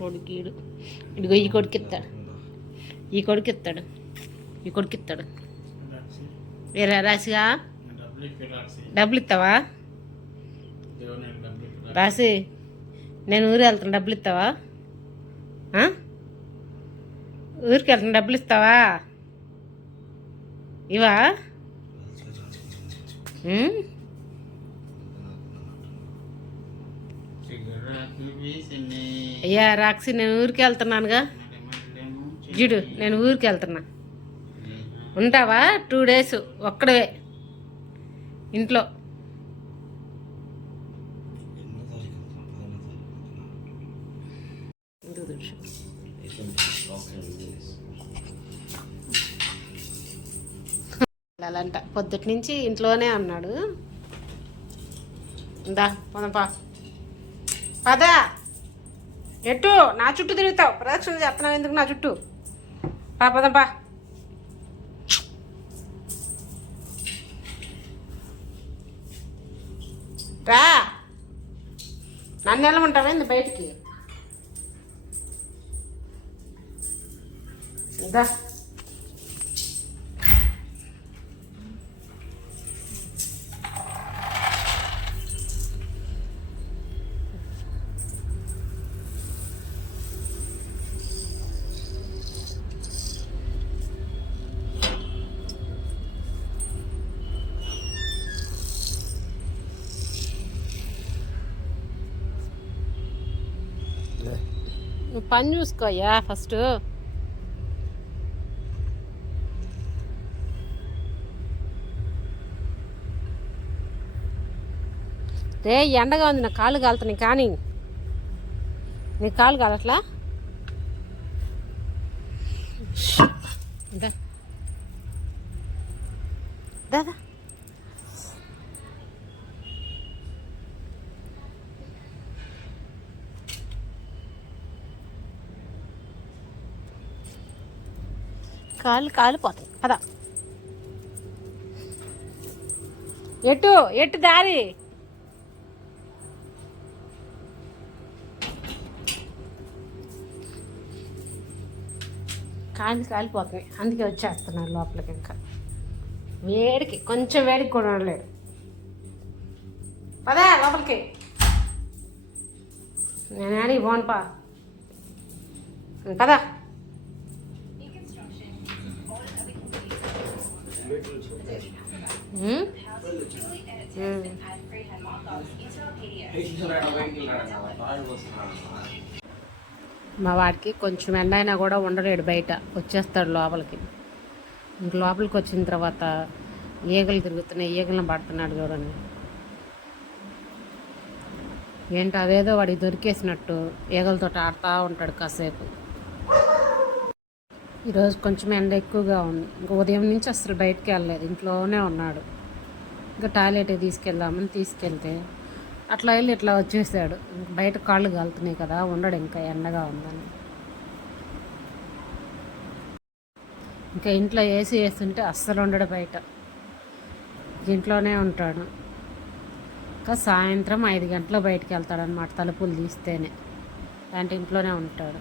కొడుకీడు ఇదిగో ఈ కొడుకిస్తాడు, ఈ కొడుకిస్తాడు, ఈ కొడుకిస్తాడు. వేరే రాసిగా డబ్బులు ఇస్తావా? రాసి నేను ఊరు వెళ్తాను, డబ్బులు ఇస్తావా? ఊరికి వెళ్తాను, డబ్బులు ఇస్తావా? ఇవా? అయ్యా రాక్సి, నేను ఊరికి వెళ్తున్నానుగా. జిడు, నేను ఊరికి వెళ్తున్నా. ఉంటావా 2 days ఒక్కడవే ఇంట్లో? అలాంట పొద్దుటి నుంచి ఇంట్లోనే ఉన్నాడు. ఇందా పదపా, పద. ఎటు నా చుట్టూ తిరుగుతావు? ప్రదక్షిణ చేస్తున్నావు ఎందుకు నా చుట్టూ? పదపా. రా, నన్ను వెళ్ళమంటావేంది బయటికి? ఇదా నువ్వు పని చూసుకోయ్యా ఫస్ట్. రే ఎండగా ఉంది, నా కాళ్ళు కాలుతున్నాయి. కానీ నీ కాళ్ళు కాలట్లా? దాదా కాళ్ళు కాలిపోతాయి. పద. ఎటు ఎటు దారి? కాళ్ళు కాలిపోతాయి, అందుకే వచ్చేస్తున్నాడు లోపలికి. ఇంకా వేడికి, కొంచెం వేడికి కూడా ఉండలేడు. పదా లోపలికి. నేను ఆడికి పోను పా. పదా. మా వాడికి కొంచెం ఎండ అయినా కూడా ఉండలేడు, బయట వచ్చేస్తాడు లోపలికి. ఇంక లోపలికి వచ్చిన తర్వాత ఈగలు తిరుగుతున్నాయి, ఈగలను పడుతున్నాడు చూడండి. ఏంటో అదేదో వాడికి దొరికేసినట్టు ఈగలతో ఆడుతూ ఉంటాడు కాసేపు. ఈరోజు కొంచెం ఎండ ఎక్కువగా ఉంది. ఇంకా ఉదయం నుంచి అసలు బయటికి వెళ్ళలేదు, ఇంట్లోనే ఉన్నాడు. ఇంకా టాయిలెట్కి తీసుకెళ్దామని తీసుకెళ్తే అట్లా వెళ్ళి ఇట్లా వచ్చేసాడు. ఇంకా బయట కాళ్ళు కాలుతున్నాయి కదా, ఉండడు ఇంకా ఎండగా ఉందని. ఇంకా ఇంట్లో ఏసీ వేస్తుంటే అస్సలు ఉండడు, బయట ఇంట్లోనే ఉంటాడు. ఇంకా సాయంత్రం 5 గంటలకు బయటికి వెళ్తాడనమాట, తలుపులు తీస్తేనే. అంటే ఇంట్లోనే ఉంటాడు.